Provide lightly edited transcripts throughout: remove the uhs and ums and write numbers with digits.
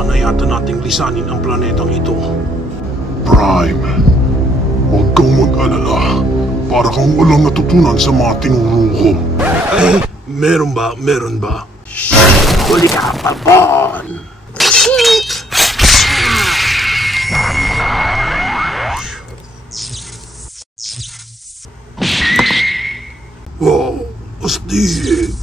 Kailangan na yata nating lisanin ang planetang ito. Prime, huwag kang mag-alala. Para kang walang natutunan sa mga tinuro ko. Meron ba? Meron ba? Huli ka, Balbon! Wow, astig!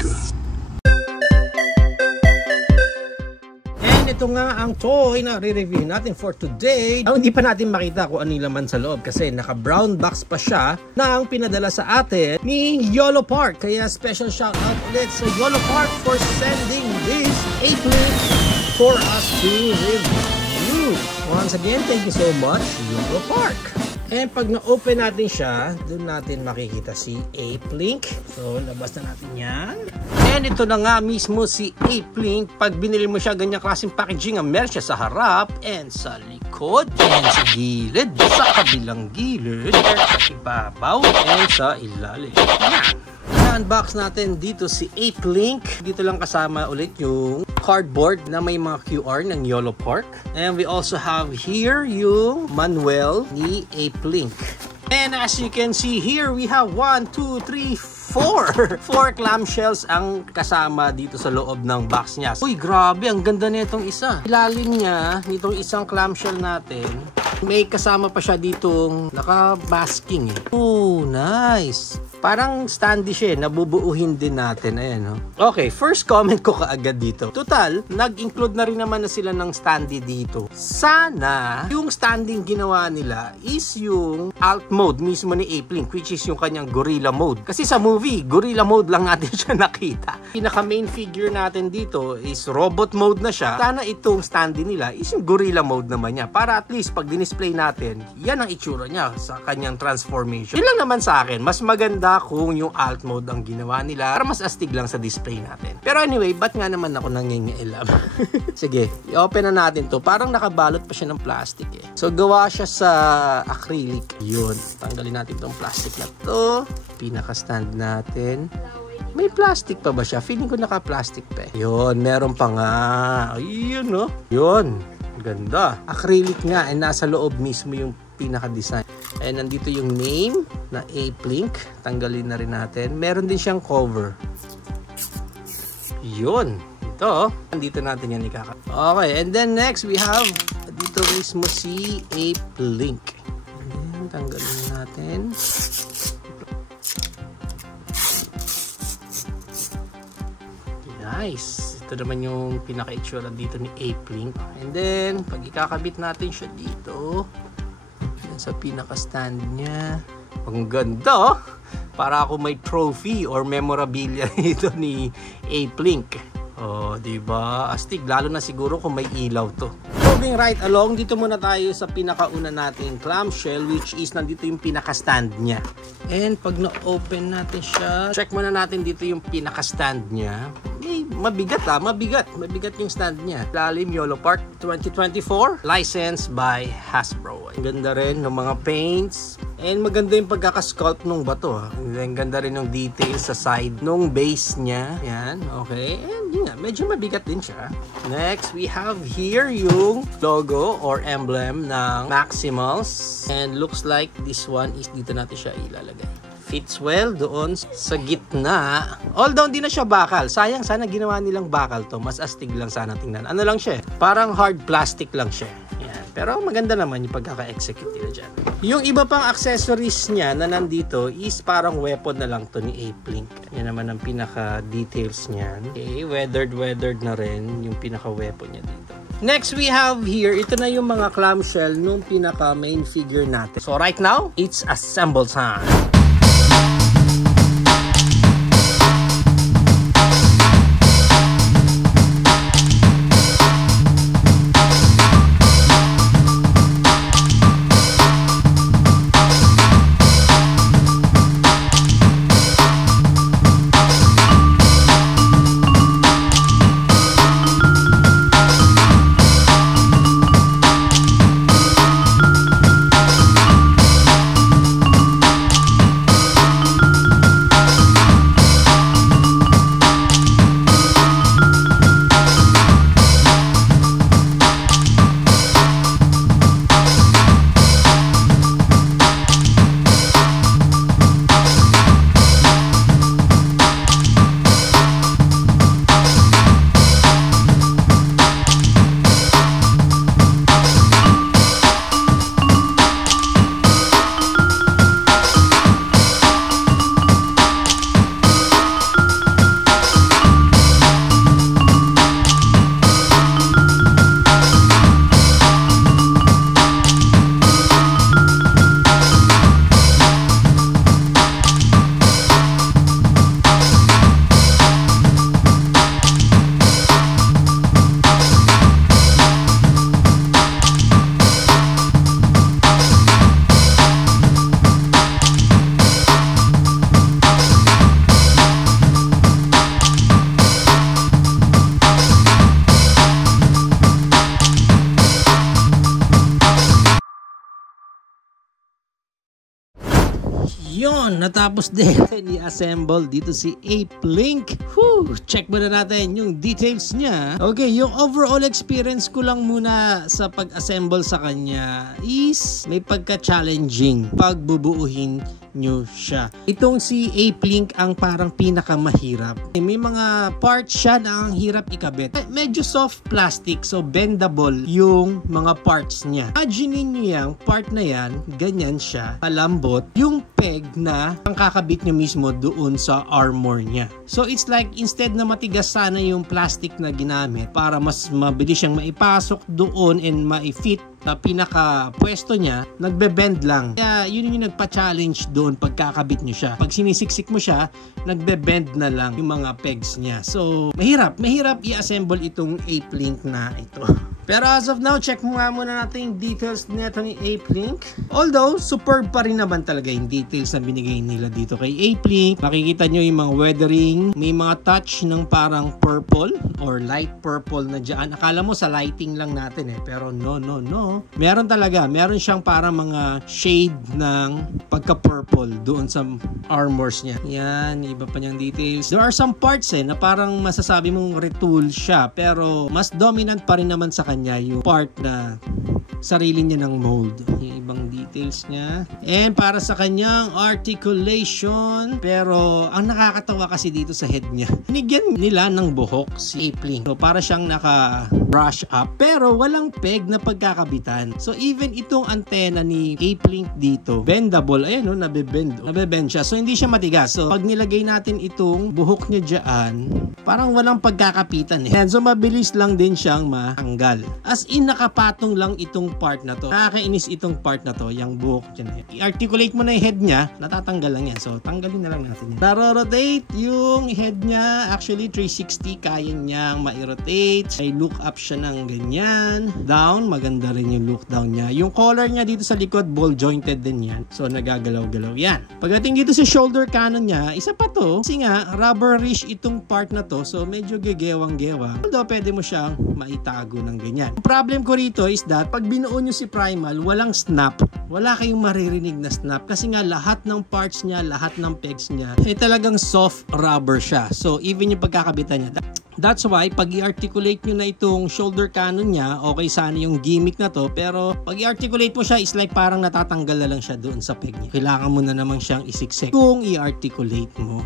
Ito nga ang toy na re-review natin for today. Hindi pa natin makita kung ano yung laman sa loob kasi naka-brown box pa siya na ang pinadala sa atin ni YOLO Park. Kaya special shout out ulit sa YOLO Park for sending this A-Plink for us to review. Once again, thank you so much, YOLO Park. And pag na-open natin siya, doon natin makikita si A-Plink. So, labas na natin yan. And ito na nga mismo si A-Plink. Pag binili mo siya, ganyang klaseng packaging, meron siya sa harap and sa likod and sa gilid, sa kabilang gilid, and sa ibabaw and sa ilalim. Na-unbox natin dito si A-Plink. Dito lang kasama ulit yung cardboard na may mga QR ng YOLO Park. And we also have here yung manual ni A-Plink. And as you can see here, we have 1, 2, 3, 4 clamshells ang kasama dito sa loob ng box niya. Uy, grabe, ang ganda nitong isa. Ilalim niya, nitong isang clamshell natin, may kasama pa siya ditong naka-basking eh. Oh, nice. Parang standy siya, nabubuuhin din natin. Ayan, no? Okay, first comment ko kaagad dito. Total, nag-include na rin naman na sila ng standy dito. Sana, yung standing ginawa nila is yung alt mode mismo ni A-Plink, which is yung kanyang gorilla mode. Kasi sa movie, gorilla mode lang natin siya nakita. Pinaka main figure natin dito is robot mode na siya. Sana itong standy nila is yung gorilla mode naman niya. Para at least pag dinisplay natin, yan ang itsura niya sa kanyang transformation. Yun lang naman sa akin, mas maganda kung yung alt mode ang ginawa nila para mas astig lang sa display natin. Pero anyway, ba't nga naman ako nangyayailam? Sige, i-open na natin to. Parang nakabalot pa siya ng plastic eh. So gawa siya sa acrylic. Yun, tanggalin natin tong plastic na to. Pinaka-stand natin. May plastic pa ba siya? Feeling ko naka-plastic pa eh. Yun, meron pa nga. Ayun no? Yun, ganda. Acrylic nga, eh, nasa loob mismo yung pinaka-design. And nandito yung name na A-Plink. Tanggalin na rin natin. Meron din siyang cover. Yun. Ito. Nandito natin yan ikaka. Okay. And then next we have dito mismo si A-Plink. And then tanggalin natin. Nice. Ito naman yung pinaka-itsura dito ni A-Plink. And then pag ikakabit natin siya dito sa pinaka-stand niya. Ang ganda, oh. Para ako may trophy or memorabilia nito ni A-Plink. Oh, diba? Astig, lalo na siguro kung may ilaw to. Moving right along, dito muna tayo sa pinakauna nating clamshell, which is nandito yung pinaka-stand niya. And pag na-open natin siya, check muna natin dito yung pinaka-stand niya. Eh, mabigat mabigat. Mabigat yung stand niya. Lalim YOLO Park 2024, licensed by Hasbro. Ang ganda rin ng mga paints. And maganda yung pagkakasculpt nung bato. Ang ganda rin ng details sa side nung base niya. Yan, okay. And yun nga, medyo mabigat din siya. Next, we have here yung logo or emblem ng Maximals. And looks like this one is dito natin siya ilalagay. Fits well doon sa gitna. Although hindi na siya bakal. Sayang, sana ginawa nilang bakal to. Mas astig lang sana tingnan. Ano lang siya? Parang hard plastic lang siya. Yan. Pero maganda naman yung pagkaka-execute nila dyan. Yung iba pang accessories niya na nandito is parang weapon na lang to ni A-Plink. Yan naman ang pinaka-details niyan. Okay, weathered na rin yung pinaka-weapon niya dito. Next we have here, ito na yung mga clamshell nung pinaka-main figure natin. So right now, it's assemble time. Yun, natapos din. I-assemble dito si Ape Link. Check muna natin yung details niya. Okay, yung overall experience ko lang muna sa pag-assemble sa kanya is may pagka-challenging pag bubuuhin nyo siya. Itong si Ape Link ang parang pinakamahirap. May mga parts siya na ang hirap ikabit. Medyo soft plastic, so bendable yung mga parts niya. Imagine nyo yung part na yan, ganyan siya, kalambot, yung peg na ang kakabit nyo mismo doon sa armor niya. So it's like instead na matigas sana yung plastic na ginamit para mas mabilis siyang maipasok doon and maifit na pinaka pwesto niya, nagbe-bend lang. Kaya yun yung nagpa-challenge doon pagkakabit nyo siya. Pag sinisiksik mo siya, nagbe-bend na lang yung mga pegs niya. So, mahirap i-assemble itong Ape Link na ito. Pero as of now, check mo nga muna natin yung details nito ni Ape Link. Although, superb pa rin naman talaga yung details na binigay nila dito kay Ape Link. Makikita nyo yung mga weathering, may mga touch ng parang purple or light purple na dyan. Akala mo sa lighting lang natin pero no. Meron siyang parang mga shade ng pagka-purple doon sa armors niya. Yan, iba pa niyang details. There are some parts na parang masasabi mong retool siya, pero mas dominant pa rin naman sa kanya yung part na sarili niya ng mold. Yung ibang details niya. And para sa kanyang articulation, pero ang nakakatawa kasi dito sa head niya, binigyan nila ng buhok si Ape Link. So para siyang naka-brush up, pero walang peg na pagkakabitan. So even itong antena ni Ape Link dito, bendable. Ayan nabebend siya. So hindi siya matigas. So pag nilagay natin itong buhok niya dyan, parang walang pagkakapitan And so mabilis lang din siyang matanggal. As in nakapatong lang itong part na to. Nakakainis itong part na to, yung buhok dyan. I-articulate mo na yung head niya, natatanggal lang yan. So tanggalin na lang natin yan. Naro-rotate yung head niya. Actually 360 kaya niyang ma-rotate. Ay look up siya ng ganyan. Down, maganda rin yung look down niya. Yung collar niya dito sa likod, ball jointed din yan. So nagagalaw-galaw yan. Pagdating dito sa shoulder cannon niya, isa pa to. Kasi nga, rubberish itong part na to. So medyo gegewang-gewang. Although pwede mo siyang maitago ng ganyan. Ang problem ko rito is that pag binuo nyo si Primal, walang snap. Wala kayong maririnig na snap. Kasi nga lahat ng parts niya, lahat ng pegs niya, talagang soft rubber siya. So even yung pagkakabitan niya, that's why, pag i-articulate nyo na itong shoulder cannon niya, okay sana yung gimmick na to, pero pag i-articulate mo siya, is like parang natatanggal na lang siya doon sa peg niya. Kailangan mo na namang siyang isiksik kung i-articulate mo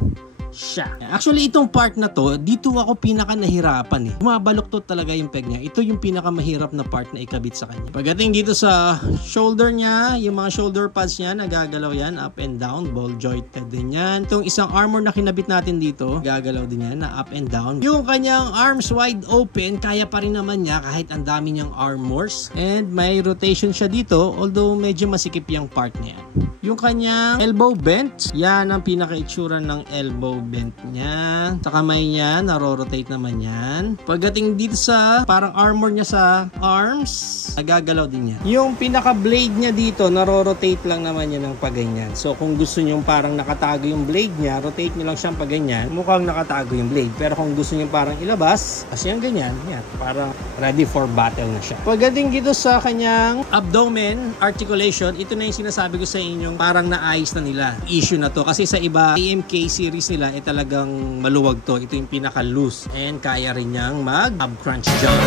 siya. Actually, itong part na to, dito ako pinaka nahirapan Bumabaluktot talaga yung peg niya. Ito yung pinaka mahirap na part na ikabit sa kanya. Pagdating dito sa shoulder niya, yung mga shoulder pads niya, nagagalaw yan, up and down, ball jointed din yan. Itong isang armor na kinabit natin dito, gagalaw din yan, na up and down. Yung kanyang arms wide open, kaya pa rin naman niya kahit ang dami niyang armors. And may rotation siya dito, although medyo masikip yung part niya. Yung kanyang elbow bent, yan ang pinaka-itsura ng elbow bent niya. Sa kamay niya, naro-rotate naman yan. Pagdating dito sa parang armor niya sa arms, nagagalaw din yan. Yung pinaka-blade niya dito, naro-rotate lang naman yan ng paganyan. So kung gusto niyo parang nakatago yung blade niya, rotate niyo lang siyang paganyan, mukhang nakatago yung blade. Pero kung gusto niyo parang ilabas, as yung ganyan, yan, parang ready for battle na siya. Pagdating dito sa kanyang abdomen articulation, ito na yung sinasabi ko sa inyo, parang naayos na nila issue na to. Kasi sa iba AMK series nila talagang maluwag to. Ito yung pinaka-loose. And kaya rin niyang mag-ab crunch dyan. 1,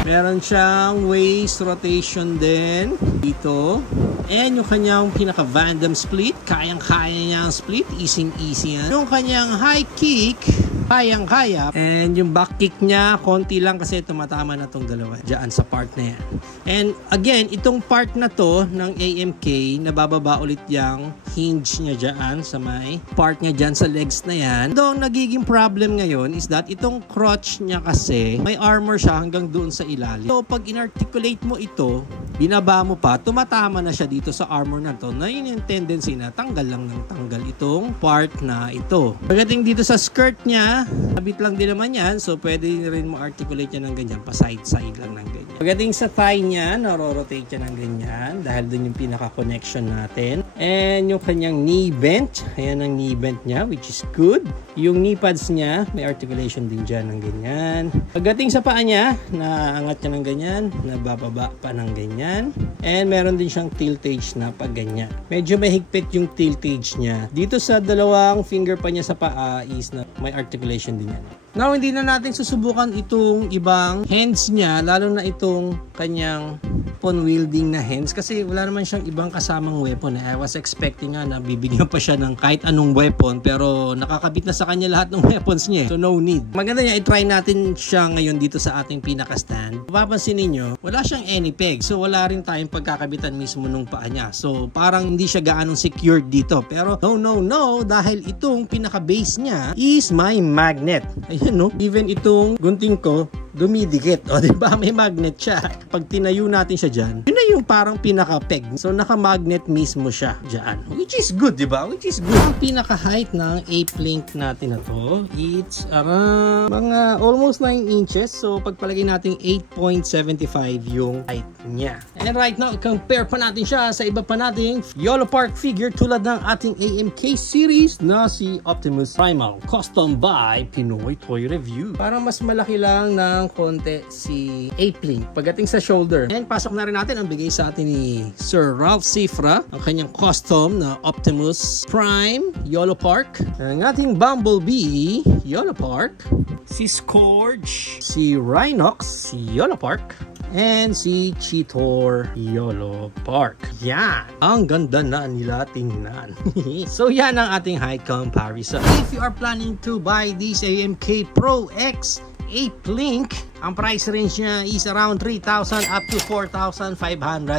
2, 3, 4, 5. Meron siyang waist rotation din dito. And yung kanyang pinaka-Van Damme split, kayang-kaya niya ang split. Easy-easy yan. Yung kanyang high kick, kayang-kaya. And yung back kick niya, konti lang kasi tumatama na tong dalawa dyan sa part na yan. And again, itong part na to ng AMK, nabababa ulit yung hinge niya dyan sa may part niya dyan sa legs na yan. Though, nagiging problem ngayon is that itong crotch niya kasi, may armor siya hanggang doon sa ilalim. So, pag inarticulate mo ito, binaba mo pa, tumatama na siya dito sa armor na to, na yun yung tendency na tanggal lang ng tanggal itong part na ito. Pagdating dito sa skirt niya, kabit lang din naman yan, so pwede rin mo articulate yan ng ganyan, pa side-side lang ng ganyan. Pagdating sa thigh niya, naro-rotate yan ng ganyan, dahil dun yung pinaka-connection natin. And yung kanyang knee bent, ayan ang knee bent niya, which is good. Yung knee pads niya, may articulation din dyan ng ganyan. Pagdating sa paa niya, naangat niya ng ganyan, nabababa pa ng ganyan. And meron din siyang tiltage na pag ganyan. Medyo mahigpit yung tiltage niya. Dito sa dalawang finger pa niya sa paa is na may articulation din yan. Now, hindi na natin susubukan itong ibang hands niya, lalo na itong kanyang wielding na hands kasi wala naman siyang ibang kasamang weapon. I was expecting nga na bibigyan pa siya ng kahit anong weapon pero nakakabit na sa kanya lahat ng weapons niya. So no need. Maganda niya, i-try natin siya ngayon dito sa ating pinaka-stand. Mapapansin ninyo, wala siyang any peg. So wala rin tayong pagkakabitan mismo nung paa niya. So parang hindi siya gaanong secured dito. Pero no, dahil itong pinaka-base niya is my magnet. Ayan no, even itong gunting ko dumidikit. O diba, may magnet siya. Pag tinayo natin siya dyan, yun na yung parang pinaka-peg. So naka-magnet mismo siya dyan. Which is good, diba? Which is good. Ang pinaka-height ng ape-link natin na to, it's around mga almost 9 inches. So pagpalagay natin 8.75 yung height niya. And right now, compare pa natin siya sa iba pa nating YOLO Park figure tulad ng ating AMK series na si Optimus Primal. Custom by Pinoy Toy Review. Parang mas malaki lang ng konti si ape-link pagdating sa shoulder. And pasok na rin natin ang bigay sa atin ni Sir Ralph Cifra, ang kanyang custom na Optimus Prime YOLO Park, ang ating Bumblebee YOLO Park, si Scourge, si Rhinox YOLO Park, and si Cheetor YOLO Park. Yan! Ang ganda na nila tingnan. So yan ang ating height comparison. If you are planning to buy this AMK Pro X ape-link, ang price range niya is around 3,000 up to 4,500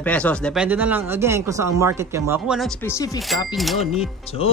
pesos. Depende na lang again kung saan market ka makakuha ng specific copy nyo nito.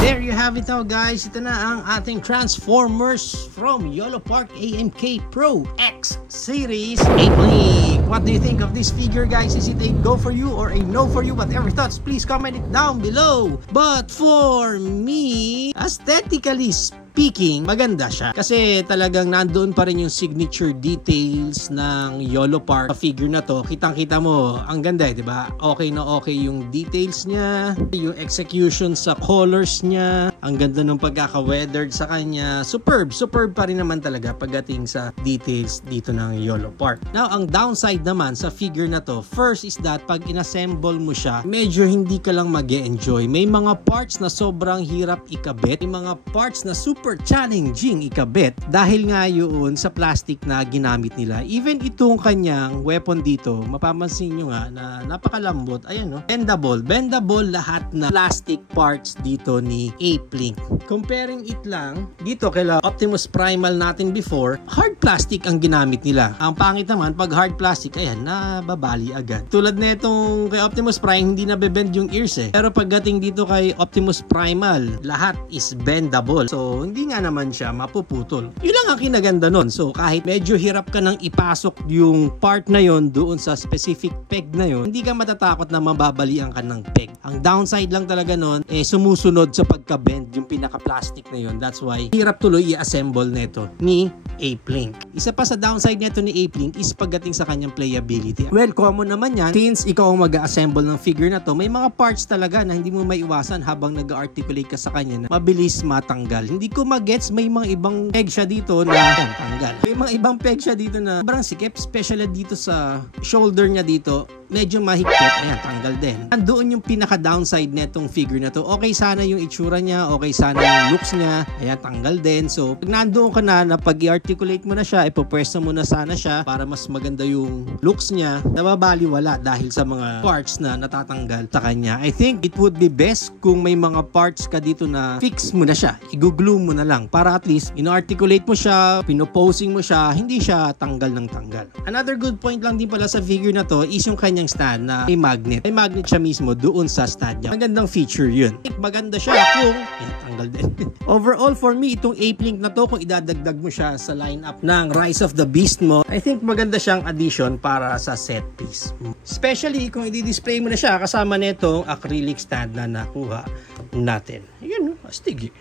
There you have it now guys. Ito na ang ating Transformers from YOLO Park AMK Pro X Series ape-link. What do you think of this figure guys? Is it a go for you or a no for you? Whatever thoughts, please comment it down below. But for me, aesthetically speaking, maganda siya. Kasi talagang nandoon pa rin yung signature details ng YOLO Park figure na to. Kitang-kita mo, ang ganda eh, diba? Okay na okay yung details niya, yung execution sa colors niya, ang ganda ng pagkaka-weathered sa kanya. Superb pa rin naman talaga pagdating sa details dito ng YOLO Park. Now, ang downside naman sa figure na to, first is that pag inassemble mo siya, medyo hindi ka lang mag-e-enjoy. May mga parts na sobrang hirap ikabit, may mga parts na super challenging ikabit dahil nga yun sa plastic na ginamit nila. Even itong kanyang weapon dito, mapapansin nyo nga na napakalambot. Ayan no, bendable lahat na plastic parts dito ni ape-link. Comparing it lang dito kay Optimus Primal natin before, hard plastic ang ginamit nila. Ang pangit naman pag hard plastic, ayan, nababali agad. Tulad na itong kay Optimus Prime, hindi nabebend yung ears eh. Pero pagdating dito kay Optimus Primal, lahat is bendable. So, hindi nga naman siya mapuputol. Yun lang ang kinaganda nun. So, kahit medyo hirap ka nang ipasok yung part na yon doon sa specific peg na yon, hindi ka matatakot na mababalian ka ng peg. Ang downside lang talaga nun, sumusunod sa pagka-bend yung pinaka-plastic na yon. That's why, hirap tuloy i-assemble nito ni ape-link. Isa pa sa downside nito ni ape-link is pagdating sa kanyang playability. Well, common naman yan. Since ikaw ang mag-assemble ng figure na to, may mga parts talaga na hindi mo maiwasan habang nag-articulate ka sa kanya na mabilis matanggal. Hindi ko magets, may mga ibang peg siya dito na tanggal. May mga ibang peg siya dito na sobrang sikip, especially dito sa shoulder niya dito, medyo mahigpit. Ayan, tanggal din. Andoon yung pinaka-downside netong figure na to. Okay sana yung itsura niya, okay sana yung looks niya. Ayan, tanggal din. So, pag nandoon ka na pag i-articulate mo na siya, ipopwesto mo na sana siya para mas maganda yung looks niya, nababaliwala dahil sa mga parts na natatanggal sa kanya. I think it would be best kung may mga parts ka dito na fix mo na siya. I-glue mo na lang para at least in-articulate mo siya, pinoposing mo siya, hindi siya tanggal ng tanggal. Another good point lang din pala sa figure na to is yung kanyang stand na may magnet. May magnet siya mismo doon sa stand niya. Magandang feature yun. Maganda siya kung tanggal din. Overall for me, itong ape-link na to, kung idadagdag mo siya sa lineup ng Rise of the Beast mo, I think maganda siyang addition para sa set piece. Especially kung i-display mo na siya kasama nitong acrylic stand na nakuha natin. Yun, astig.